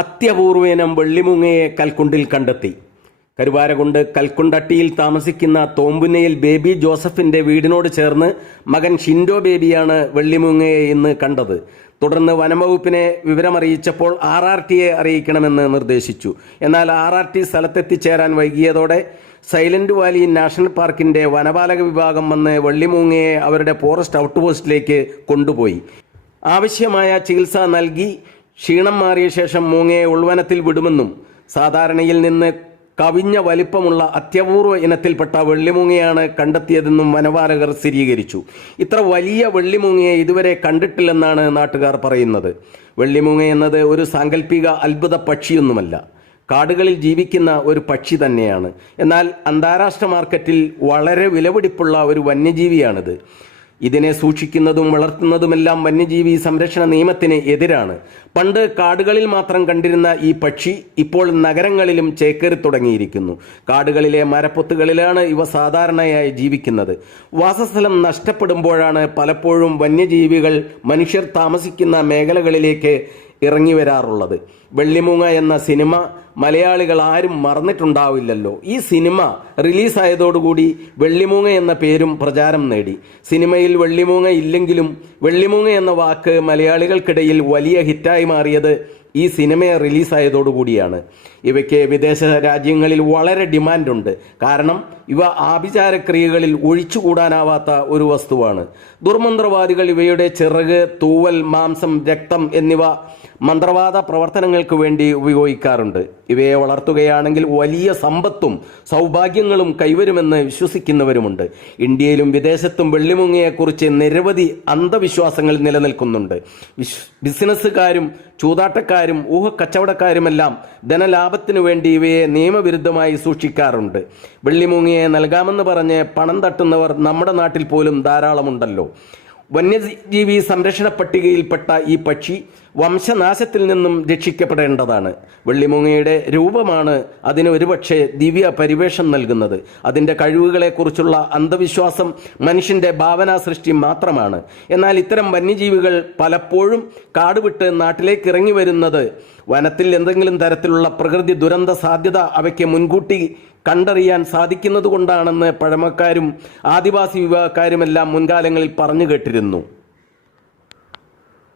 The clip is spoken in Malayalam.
അത്യപൂർവേനം വെള്ളിമുങ്ങയെ കൽക്കുണ്ടിൽ കണ്ടെത്തി. കരുവാരകുണ്ട് കൽക്കുണ്ടട്ടിയിൽ താമസിക്കുന്ന തോമ്പുന്നയിൽ ബേബി ജോസഫിന്റെ വീടിനോട് ചേർന്ന് മകൻ ഷിൻഡോ ബേബിയാണ് വെള്ളിമുങ്ങയെ ഇന്ന് കണ്ടത്. തുടർന്ന് വനംവകുപ്പിനെ വിവരമറിയിച്ചപ്പോൾ RRTയെ അറിയിക്കണമെന്ന് നിർദ്ദേശിച്ചു. എന്നാൽ RRT സ്ഥലത്തെത്തിച്ചേരാൻ വൈകിയതോടെ സൈലന്റ് വാലി നാഷണൽ പാർക്കിന്റെ വനപാലക വിഭാഗം വന്ന് വെള്ളിമുങ്ങയെ അവരുടെ ഫോറസ്റ്റ് ഔട്ട് പോസ്റ്റിലേക്ക് കൊണ്ടുപോയി. ആവശ്യമായ ചികിത്സ നൽകി ക്ഷീണം മാറിയ ശേഷം മൂങ്ങയെ ഉൾവനത്തിൽ വിടുമെന്നും സാധാരണയിൽ നിന്ന് കവിഞ്ഞ വലിപ്പമുള്ള അത്യപൂർവ ഇനത്തിൽപ്പെട്ട വെള്ളിമൂങ്ങയാണ് കണ്ടെത്തിയതെന്നും വനപാലകർ സ്ഥിരീകരിച്ചു. ഇത്ര വലിയ വെള്ളിമൂങ്ങയെ ഇതുവരെ കണ്ടിട്ടില്ലെന്നാണ് നാട്ടുകാർ പറയുന്നത്. വെള്ളിമൂങ്ങ എന്നത് ഒരു സാങ്കല്പിക അത്ഭുത പക്ഷിയൊന്നുമല്ല, കാടുകളിൽ ജീവിക്കുന്ന ഒരു പക്ഷി തന്നെയാണ്. എന്നാൽ അന്താരാഷ്ട്ര മാർക്കറ്റിൽ വളരെ വിലപിടിപ്പുള്ള ഒരു വന്യജീവിയാണിത്. ഇതിനെ സൂക്ഷിക്കുന്നതും വളർത്തുന്നതുമെല്ലാം വന്യജീവി സംരക്ഷണ നിയമത്തിന് എതിരാണ്. പണ്ട് കാടുകളിൽ മാത്രം കണ്ടിരുന്ന ഈ പക്ഷി ഇപ്പോൾ നഗരങ്ങളിലും ചേക്കേറി തുടങ്ങിയിരിക്കുന്നു. കാടുകളിലെ മരപ്പൊത്തുകളിലാണ് ഇവ സാധാരണയായി ജീവിക്കുന്നത്. വാസസ്ഥലം നഷ്ടപ്പെടുമ്പോഴാണ് പലപ്പോഴും വന്യജീവികൾ മനുഷ്യർ താമസിക്കുന്ന മേഖലകളിലേക്ക് ഇറങ്ങി വരാറുള്ളത്. വെള്ളിമൂങ്ങ എന്ന സിനിമ മലയാളികൾ ആരും മറന്നിട്ടുണ്ടാവില്ലല്ലോ. ഈ സിനിമ റിലീസായതോടുകൂടി വെള്ളിമൂങ്ങ എന്ന പേരും പ്രചാരം നേടി. സിനിമയിൽ വെള്ളിമൂങ്ങ ഇല്ലെങ്കിലും വെള്ളിമൂങ്ങ എന്ന വാക്ക് മലയാളികൾക്കിടയിൽ വലിയ ഹിറ്റായി മാറിയത് ഈ സിനിമ റിലീസായതോടുകൂടിയാണ്. ഇവയ്ക്ക് വിദേശ രാജ്യങ്ങളിൽ വളരെ ഡിമാൻഡുണ്ട്. കാരണം ഇവ ആഭിചാരക്രിയകളിൽ ഒഴിച്ചുകൂടാനാവാത്ത ഒരു വസ്തുവാണ്. ദുർമന്ത്രവാദികൾ ഇവയുടെ ചിറക്, തൂവൽ, മാംസം, രക്തം എന്നിവ മന്ത്രവാദ പ്രവർത്തനങ്ങൾക്ക് വേണ്ടി ഉപയോഗിക്കാറുണ്ട്. ഇവയെ വളർത്തുകയാണെങ്കിൽ വലിയ സമ്പത്തും സൗഭാഗ്യങ്ങളും കൈവരുമെന്ന് വിശ്വസിക്കുന്നവരുമുണ്ട്. ഇന്ത്യയിലും വിദേശത്തും വെള്ളിമുങ്ങയെക്കുറിച്ച് നിരവധി അന്ധവിശ്വാസങ്ങൾ നിലനിൽക്കുന്നുണ്ട്. ബിസിനസ്സുകാരും ചൂതാട്ടക്കാരും ഊഹക്കച്ചവടക്കാരുമെല്ലാം ധനലാഭത്തിനു വേണ്ടി ഇവയെ നിയമവിരുദ്ധമായി സൂക്ഷിക്കാറുണ്ട്. വെള്ളിമൂങ്ങയെ നൽകാമെന്ന് പറഞ്ഞ് പണം തട്ടുന്നവർ നമ്മുടെ നാട്ടിൽ പോലും ധാരാളമുണ്ടല്ലോ. വന്യജീവി സംരക്ഷണ പട്ടികയിൽപ്പെട്ട ഈ പക്ഷി വംശനാശത്തിൽ നിന്നും രക്ഷിക്കപ്പെടേണ്ടതാണ്. വെള്ളിമൂങ്ങയുടെ രൂപമാണ് അതിന് ഒരുപക്ഷെ ദിവ്യ പരിവേഷം നൽകുന്നത്. അതിൻ്റെ കഴിവുകളെക്കുറിച്ചുള്ള അന്ധവിശ്വാസം മനുഷ്യൻ്റെ ഭാവനാ സൃഷ്ടി മാത്രമാണ്. എന്നാൽ ഇത്തരം വന്യജീവികൾ പലപ്പോഴും കാടുവിട്ട് നാട്ടിലേക്ക് ഇറങ്ങി വരുന്നത് വനത്തിൽ എന്തെങ്കിലും തരത്തിലുള്ള പ്രകൃതി ദുരന്ത സാധ്യത അവയ്ക്ക് മുൻകൂട്ടി കണ്ടറിയാൻ സാധിക്കുന്നത് കൊണ്ടാണെന്ന് പഴമക്കാരും ആദിവാസി വിഭാഗക്കാരുമെല്ലാം മുൻകാലങ്ങളിൽ പറഞ്ഞു കേട്ടിരുന്നു.